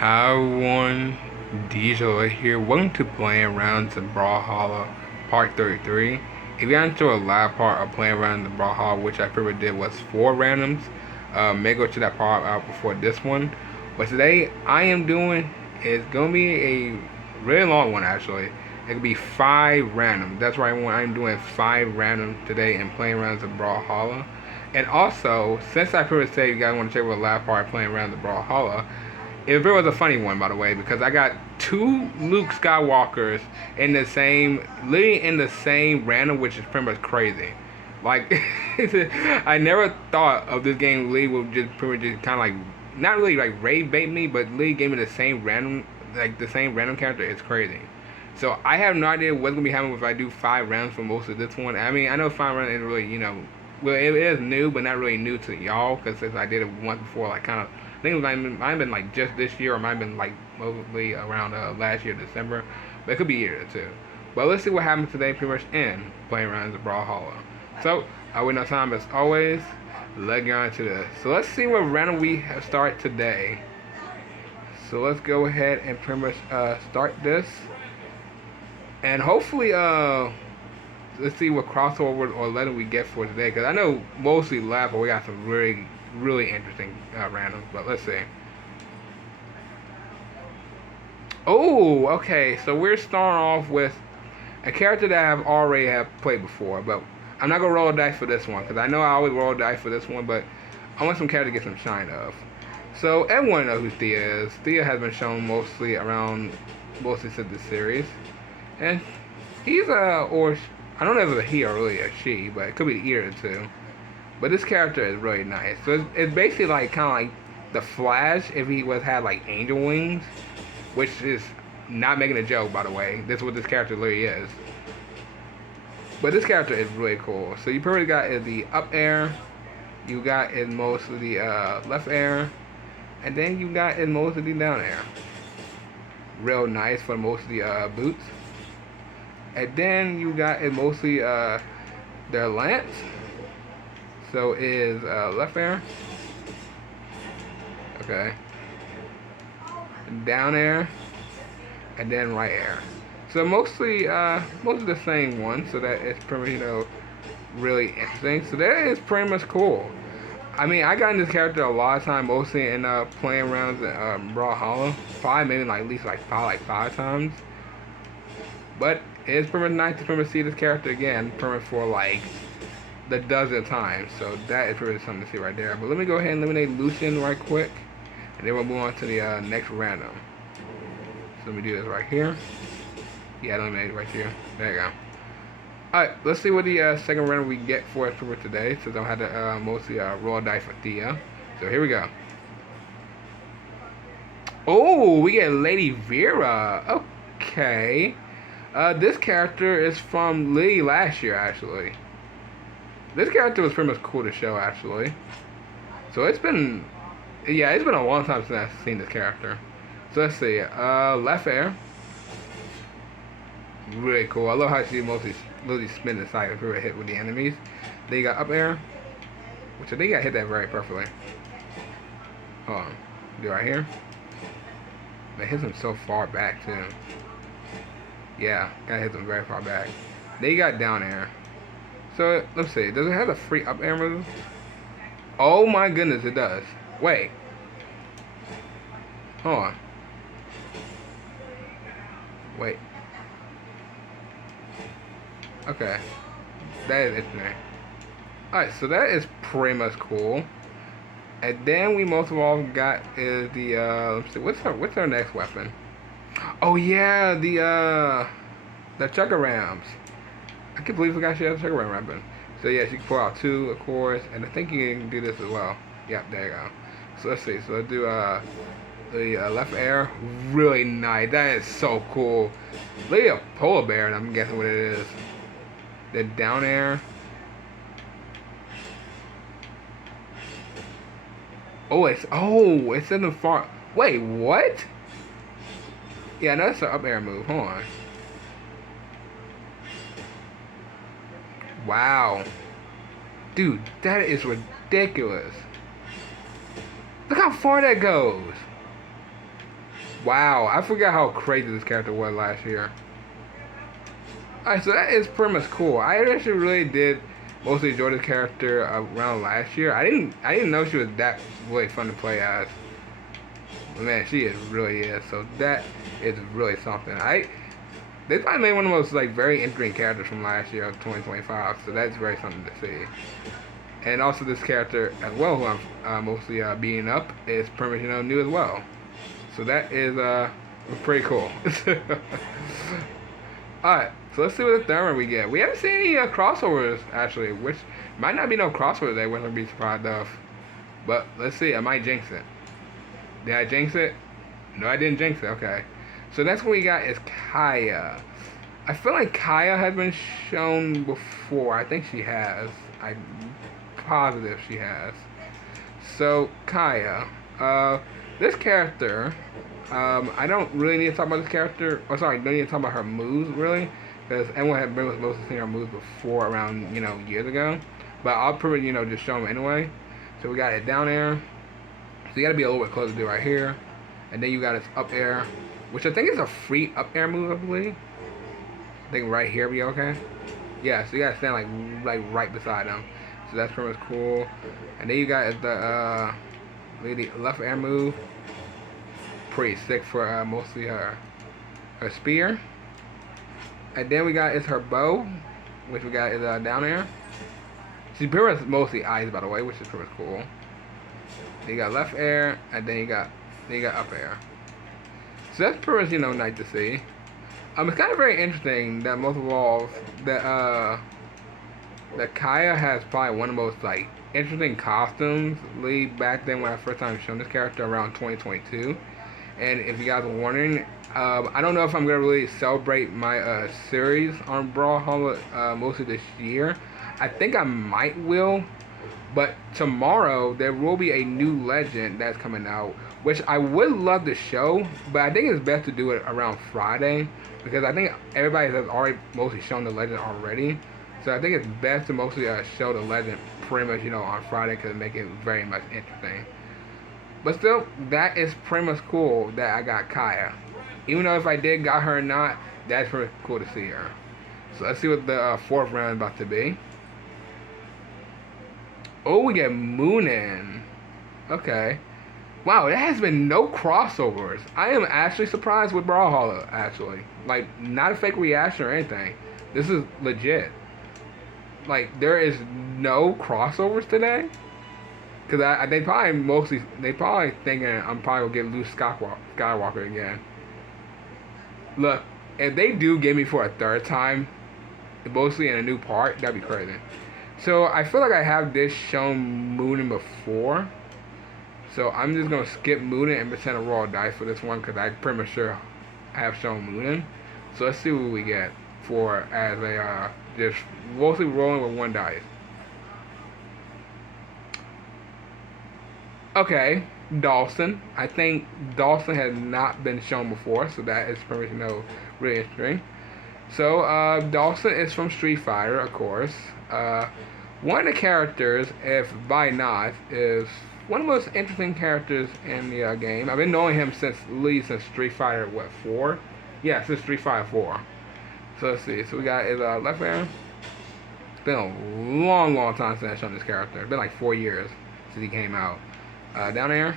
Hi everyone, Diesel here. Welcome to playing around the Brawlhalla Part 33. If you got into a live part of playing around the Brawlhalla, which I pretty did was 4 randoms, may go to that part out before this one. But today I am doing is gonna be a really long one actually. It could be 5 randoms. That's right, I'm doing 5 randoms today and playing around the Brawlhalla. And also, since I pretty said you guys want to check out the live part playing around the Brawlhalla, it was a funny one, by the way, because I got 2 Luke Skywalkers in the same, literally in the same random, which is pretty much crazy. Like, I never thought of this game. Lee would just pretty much just kind of like, not really like raid bait me, but Lee gave me the same random, like the same random character. It's crazy. So I have no idea what's gonna be happening if I do 5 rounds for most of this one. I mean, I know 5 rounds isn't really, well, it is new, but not really new to y'all, because since I did it once before, like kind of. I think it might have been like just this year, or might have been like mostly around last year, December. But it could be a year or two. But let's see what happens today, pretty much in playing around the Brawlhalla. So, I wait no time as always. Let's get on to this. So let's see what random we start today. So let's go ahead and pretty much start this. And hopefully, let's see what crossover or letter we get for today. Because I know mostly left, but we got some really interesting randoms, but let's see. Oh, okay, so we're starting off with a character that I've already have played before, but I'm not gonna roll a dice for this one, because I know I always roll a dice for this one, but I want some character to get some shine of. So everyone knows who Thea is. Thea has been shown mostly since this series, and he's or I don't know if it's a he or really a she, but it could be either two. But this character is really nice. So it's basically like kind of like the Flash if he had like angel wings, which is not making a joke, by the way. This is what this character literally is. But this character is really cool. So you probably got is the up air, you got in most of the left air, and then you got in most of the down air. Real nice for most of the boots. And then you got in mostly their lance. So is left air, okay, down air, and then right air. So mostly most of the same one. So that is pretty really interesting. So that is pretty much cool. I mean, I got in this character a lot of time, mostly in playing around Brawlhalla. Probably maybe like at least like 5 times. But it's pretty much nice to pretty much see this character again, pretty much for like the dozen times, so that is really something to see right there. But let me go ahead and eliminate Lucian right quick, and then we'll move on to the next random. So let me do this right here. Yeah, eliminate it right here. There you go. Alright, let's see what the second random we get for us for today, since I had to mostly roll dice for Thea. So here we go. Oh, we get Lady Vera. Okay. This character is from Lee last year, actually. This character was pretty much cool to show, actually. So it's been a long time since I've seen this character. So let's see, left air. Really cool. I love how she mostly spin the side if we were hit with the enemies. Then you got up air, which I think I hit that very perfectly. Hold on. Do right here. That hits him so far back, too. Yeah, gotta hit him very far back. Then you got down air. So, let's see. Does it have a free up air move? Oh my goodness, it does. Wait. Hold on. Wait. Okay. That is interesting. Alright, so that is pretty much cool. And then we most of all got is the, let's see, what's our next weapon? Oh yeah, the Chugga Rams. I can't believe I forgot she has a Chugga Ram weapon. So yeah, she can pull out 2, of course, and I think you can do this as well. Yep, there you go. So let's see. So let's do the left air. Really nice. That is so cool. Look at a polar bear, and I'm guessing what it is. The down air. It's in the far. Wait, what? Yeah, no, that's an up air move. Hold on. Wow. Dude, that is ridiculous. Look how far that goes. Wow, I forgot how crazy this character was last year. Alright, so that is pretty much cool. I actually really did mostly enjoy this character around last year. I didn't know she was that really fun to play as. But man, she really is. So that is really something. They probably made one of the most like very interesting characters from last year of 2025. So that's very something to see. And also this character as well, who I'm mostly beating up, is pretty much new as well. So that is pretty cool. Alright, so let's see what the third one we get. We haven't seen any crossovers actually, which might not be no crossover they wouldn't be surprised of. But let's see, I might jinx it. Did I jinx it? No, I didn't jinx it. Okay. So next one we got is Kaya. I feel like Kaya has been shown before. I think she has. I'm positive she has. So Kaya, this character, I don't really need to talk about this character. Oh, sorry, don't need to talk about her moves really, because everyone had been mostly seen her moves before around years ago. But I'll probably just show them anyway. So we got it down air. So you gotta be a little bit closer to right here, and then you got its up air, which I think is a free up air move, I believe. I think right here be okay. Yeah, so you gotta stand like right beside them. So that's pretty much cool. And then you got the left air move. Pretty sick for mostly her spear. And then we got is her bow, which we got is down air. She's pretty much mostly eyes, by the way, which is pretty much cool. Then you got left air, and then you got up air. So that's pretty much nice to see. It's kind of very interesting that most of all that Kaya has probably one of the most like interesting costumes. Back then when I first time shown this character around 2022. And if you guys are wondering, I don't know if I'm gonna really celebrate my series on Brawlhalla mostly this year. I think I might will. But tomorrow there will be a new legend that's coming out, which I would love to show, but I think it's best to do it around Friday because I think everybody has already mostly shown the legend already. So I think it's best to mostly show the legend pretty much on Friday because it make it very much interesting. But still, that is pretty much cool that I got Kaya. Even though if I did got her or not, that's pretty cool to see her. So let's see what the fourth round is about to be. Oh, we get Moonin. Okay. Wow, there has been no crossovers. I am actually surprised with Brawlhalla, actually. Like, not a fake reaction or anything. This is legit. Like, there is no crossovers today? Because they probably thinking I'm probably going to get Luke Skywalker again. Look, if they do get me for a third time, mostly in a new part, that'd be crazy. So I feel like I have this shown Moonin before. So I'm just going to skip Moonin and pretend to roll dice for this one because I'm pretty much sure I have shown Moonin. So let's see what we get for as a just mostly rolling with one dice. Okay, Dawson. I think Dawson has not been shown before, so that is pretty much really interesting. So Dawson is from Street Fighter, of course. One of the characters, if by not, is one of the most interesting characters in the game. I've been knowing him since Street Fighter 4? Yeah, since Street Fighter 4. So let's see. So we got his left air. It's been a long time since I've shown this character. It's been like 4 years since he came out. Down air,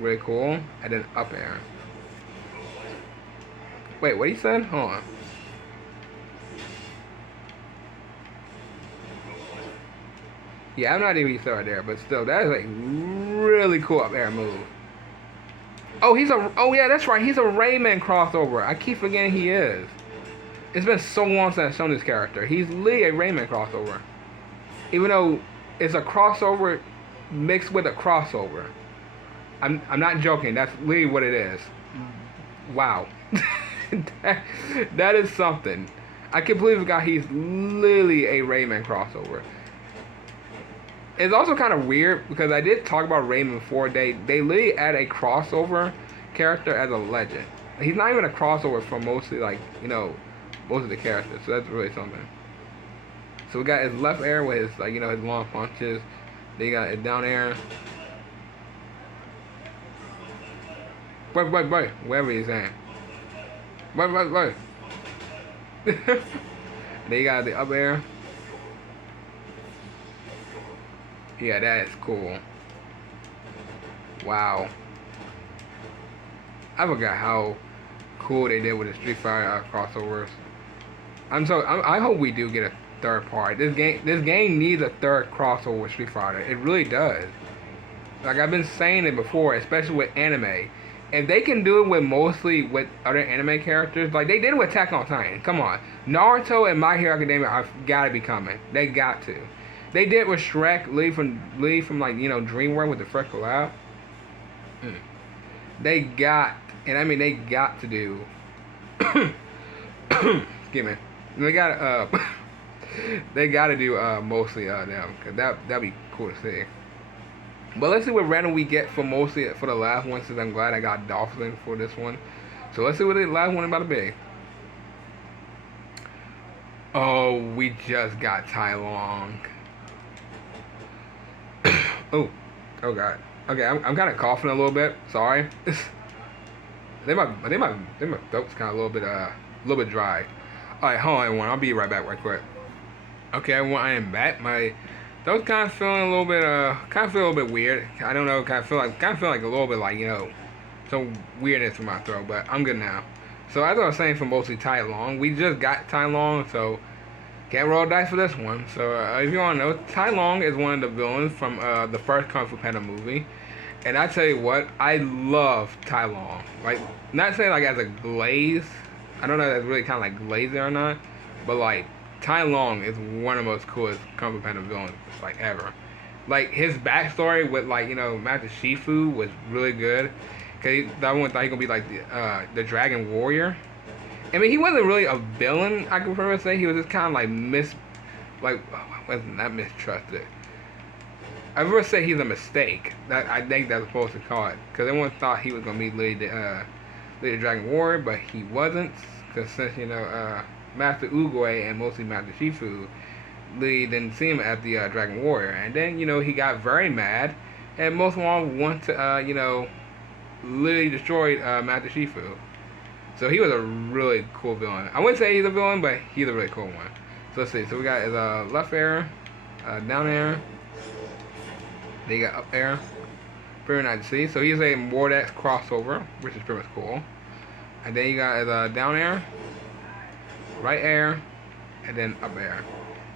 really cool, and then up air. Wait, what he said? Hold on. Yeah, I'm not even used to right there, but still, that is like really cool up air move. Oh, yeah, that's right. He's a Rayman crossover. I keep forgetting he is. It's been so long since I've shown this character. He's literally a Rayman crossover. Even though it's a crossover mixed with a crossover. I'm not joking. That's literally what it is. Wow. that is something. I can't believe the guy. He's literally a Rayman crossover. It's also kind of weird because I did talk about Rayman before. They literally add a crossover character as a legend. He's not even a crossover from mostly most of the characters. So that's really something. So we got his left air with his his long punches. Then you got his down air. Wait. Whatever he's saying. Wait. They got the up air. Yeah, that is cool. Wow. I forgot how cool they did with the Street Fighter crossovers. I hope we do get a third part. This game needs a third crossover with Street Fighter. It really does. Like I've been saying it before, especially with anime. If they can do it with mostly with other anime characters, like they did with Attack on Titan. Come on, Naruto and My Hero Academia have got to be coming. They got to. They did with Shrek, leave from like DreamWorks with the Shrek collab. They got, and I mean they got to do. Excuse me. They got they got to do mostly them, cause that'd be cool to see. But let's see what random we get for mostly for the last one, since I'm glad I got Dolphin for this one. So let's see what the last one is about to be. Oh, we just got Tai Long. oh god. Okay, I'm kind of coughing a little bit. Sorry. I think my throat's kind of a little bit dry. All right, hold on, everyone. I'll be right back, right quick. Okay, everyone, I am back. My throat's kind of feeling a little bit kind of feel a little bit weird. I don't know, kind of feel like a little bit like some weirdness in my throat, but I'm good now. So as I was saying, for mostly Tai Long, we just got Tai Long, so can't roll dice for this one. So if you want to know, Tai Long is one of the villains from the first Kung Fu Panda movie. And I tell you what, I love Tai Long. Like, not saying like as a glaze. I don't know if that's really kind of like glaze or not. But like, Tai Long is one of the most coolest Kung Fu Panda villains like ever. Like his backstory with like Master Shifu was really good. Cause everyone thought he gonna be like the Dragon Warrior. I mean, he wasn't really a villain. I can probably say he was just kind of like not mistrusted. I would say he's a mistake. That I think that's supposed to call it, because everyone thought he was gonna be the Dragon Warrior, but he wasn't. Because since Master Oogway and mostly Master Shifu, Lee didn't see him as the Dragon Warrior, and then he got very mad, and most of all want to literally destroy Master Shifu. So he was a really cool villain. I wouldn't say he's a villain, but he's a really cool one. So let's see. So we got his left air, down air. Then you got up air. Very nice to see. So he's a Mordex crossover, which is pretty much cool. And then you got his down air, right air, and then up air.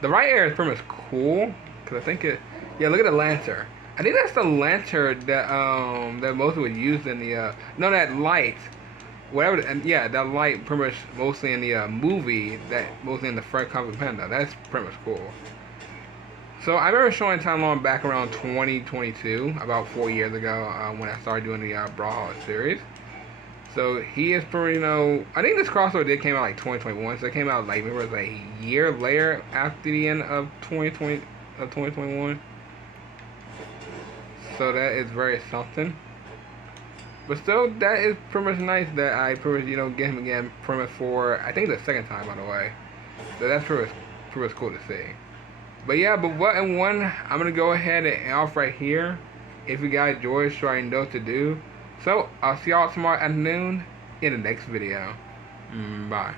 The right air is pretty much cool, because I think yeah, look at the lantern. I think that's the lantern that mostly was used in the that light. Whatever, and yeah, that light pretty much mostly in the movie, that mostly in the first Kung Fu Panda. That's pretty much cool. So I remember showing Tai Long back around 2022, about 4 years ago, when I started doing the Brawlhalla series. So he is pretty, I think this crossover did came out like 2021, so it came out like maybe it was a year later after the end of 2021. So that is very something. But still, that is pretty much nice that I pretty much, get him again pretty much for, I think the second time, by the way. So that's pretty much cool to see. But yeah, but what and one, I'm going to go ahead and off right here. If you guys enjoyed, so I know what to do. So, I'll see y'all tomorrow afternoon in the next video. Bye.